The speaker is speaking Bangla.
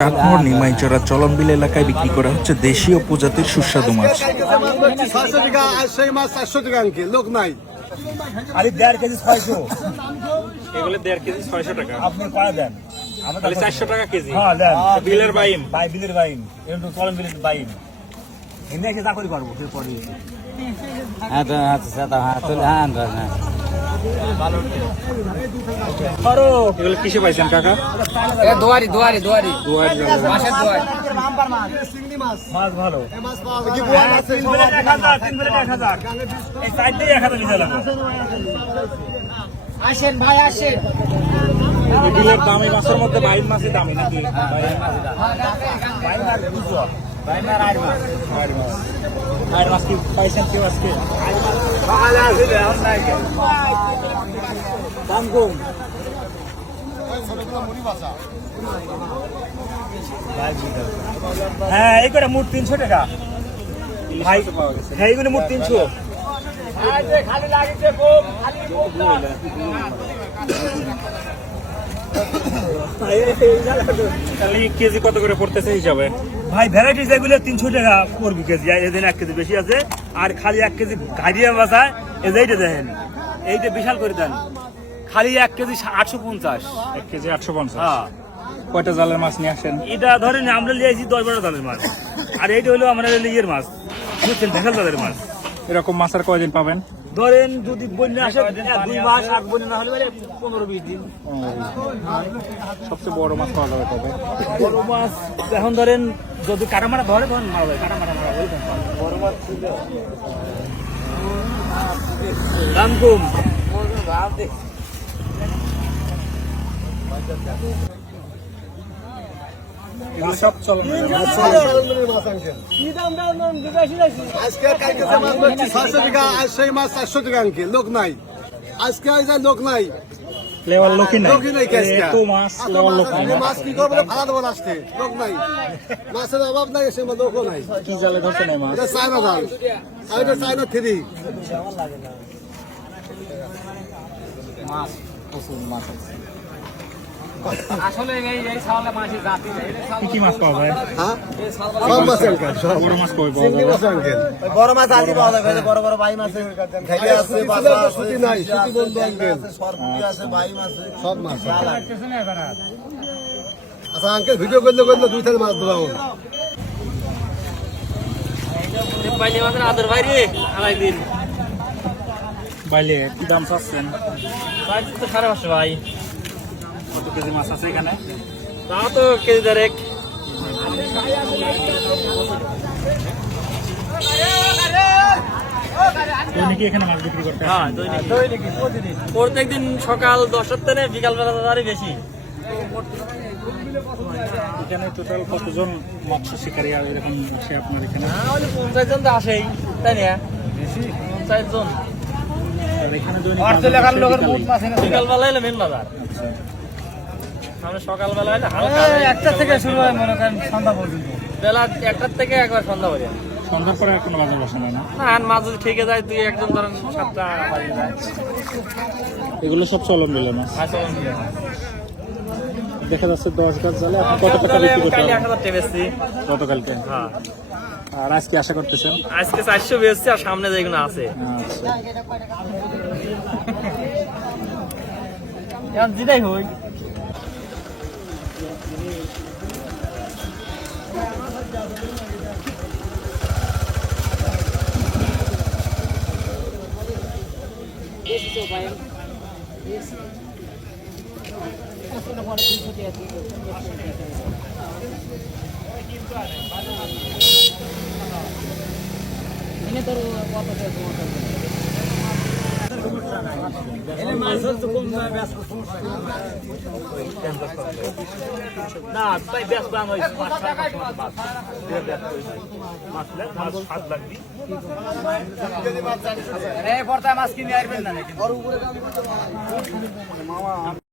চাঁদমোহর নিমাইচড়া চলনবিল এলাকায় বিক্রি করা হচ্ছে দেশীয় প্রজাতির সুস্বাদু মাছ। 600 টাকা আর সেই মাছ 400 টাকা আঙ্কেল, লোক নাই। আরে 1.5 কেজি 600, এগুলো 1.5 কেজি 600 টাকা। আপনি কয় দেন? তাহলে 400 টাকা কেজি। হ্যাঁ দেন। বিলের বাইম। ভাই বিলের বাইন, এরকম চলন বিলের বাইন। এনে এসে চাকরি করবো সে পরে। হ্যাঁ তো আচ্ছা হ্যাঁ চলে হ্যাঁ হ্যাঁ এগুলো কিসে পাইছেন কাকা? দোয়ারি দোয়ারি দোয়ারি দুয়ার মাছের দোয়ারি চিংড়ি মাছ, মাছ ভালো। এই মাছ পাওয়া যায়। কি বোয়াল আছে, তিন বেলা 1000, তিন বেলা 1000। এই সাইড দিয়ে 1000 দিতে লাগবে। আসেন ভাই আসেন বিলের দামি মাছের মধ্যে বাইম মাছের দামি নাকি? বাইন আর 200। ভাই না রাইড মাছ আর মাছ কি পাইছেন কেউ আজকে? বাগালে আছে রে, আর নাই কেন। দাম কম। হ্যাঁ এই করে মোট 300 টাকা ভাই। হ্যাঁ এইগুলো মোট 300। খালি লাগিছে কম, খালি তাহলে কেজি কত করে পড়তেছে হিসাবে? ভাই ভ্যারাইটিস এগুলো 300 টাকা পড়বে কেজি। এদিন 1 কেজি বেশি আছে, আর খালি 1 কেজি গাড়িয়া বাসায় এই যে এইটা দেখেন, এইটা বিশাল করে দেন। খালি 1 কেজি 850। 1 কেজি 850। হ্যাঁ কয়টা জালের মাছ নিয়ে আসেন? এটা ধরেন আমরা লিয়েছি 10-12 জালের মাছ, আর এইটা হলো আমরা ইয়ের মাছ, বুঝছেন, ভেসাল জালের মাছ। এরকম মাছ আর কয়দিন পাবেন? ধরেন যদি বন্যা আসে 2 মাস, আর বন্যা না হলে 15-20 দিন। সবচেয়ে বড় মাছ পাওয়া যাবে কবে? বড় মাছ এখন ধরেন যদি কাটামারা ধরে তখন মারা যায়, কাটামারা মারা যায়। বড় মাছ দাম কম। এগুলো সব চলন চলনবিলের মাছ আঙ্কেল। আজকে কালকে যে মাছ বেচছি 600 টাকা আর সেই মাছ 400 টাকা আঙ্কেল, লোক নাই। আজকে আজ আর লোক নাই, লেওয়ার লোকই নাই। লোকই নাই আজকে। এত মাছ লেওয়ার লোক নাই। আজকে মাছ কি করবো, ফালা দেবো লাস্টে, লোক নাই। মাছের অভাব নাই, সে লোকও নাই। কি জালে ধরছেন এই মাছ? এটা চায়না জাল, আর এটা চায়না থ্রি। মাছ প্রচুর মাছ আছে আসলে এই ছাওয়ালে মাছের জাতি কি কি মাছ পাওয়া যায়? হ্যাঁ, সব মাছ আঙ্কেল, সব বড় মাছ কবে পাওয়া চিংড়ি যাবে? মাছ আঙ্কেল। বড় মাছ আজকে পাওয়া যাবে, বড় বড় বাই মাছ আছে, ঘাইলে আছে, বাসা আছে, ছুটি নাই, ছুটি বন্ধ আঙ্কেল, সরপুটি আছে, বাই মাছ আছে, সব মাছ। আচ্ছা আঙ্কেল, ভিডিও করলে করলে 2 থেকে মাছ দেবো। বাইলে মাছের আদর ভাই রে আড়াই দিন বাইলে কি দাম চাচ্ছেন? প্রায় তো 550 ভাই। কত কেজি মাছ আছে এখানে? তাও তো কেজি দেড়েক। দৈনিক এখানে মাছ বিক্রি করতে হ্যাঁ আসেন? দৈনিক প্রত্যেকদিন সকাল 10টার থেকে বিকাল বেলা আরই বেশি। এখানে টোটাল কতজন মৎস্য শিকারী আর এরকম আসে আপনার এখানে? 50 জন তো আসেই, তাই না? 50 জন। আর এখানে দৈনিক বিকাল বেলা এলে মেন বাজার। আমরা সকালবেলা এলে হালকা 1টা থেকে শুরু হয়, মনে করেন সন্ধ্যা পর্যন্ত। বেলা 1টার থেকে একবার সন্ধ্যা পর্যন্ত। সন্ধ্যার পরে আর কোনো বাজার বসে না? না আর মাছ যদি থেকে যায়, তুই একজন ধরেন 7টা বাজে যায়। এগুলো সব চলন বিলে মাছ। আর চলুন মিলে। দেখা যাচ্ছে 10 গাছ জালে আপনি কত টাকা তাহলে বিক্রি আমি করতে কালকে পারবেন? 1000 টাকা বেচছি। গতকালকে। হ্যাঁ আর আজকে আশা করতেছেন? আজকে 400 বেচছি, আর সামনে যেগুলো আছে আচ্ছা। এখন যেটাই হই। না ভাই বেশ দাম হয় 5-7 মাছ। মাছ 7 লাগবে। এই পর্দায় মাছ কিনে আসবেন না নাকি?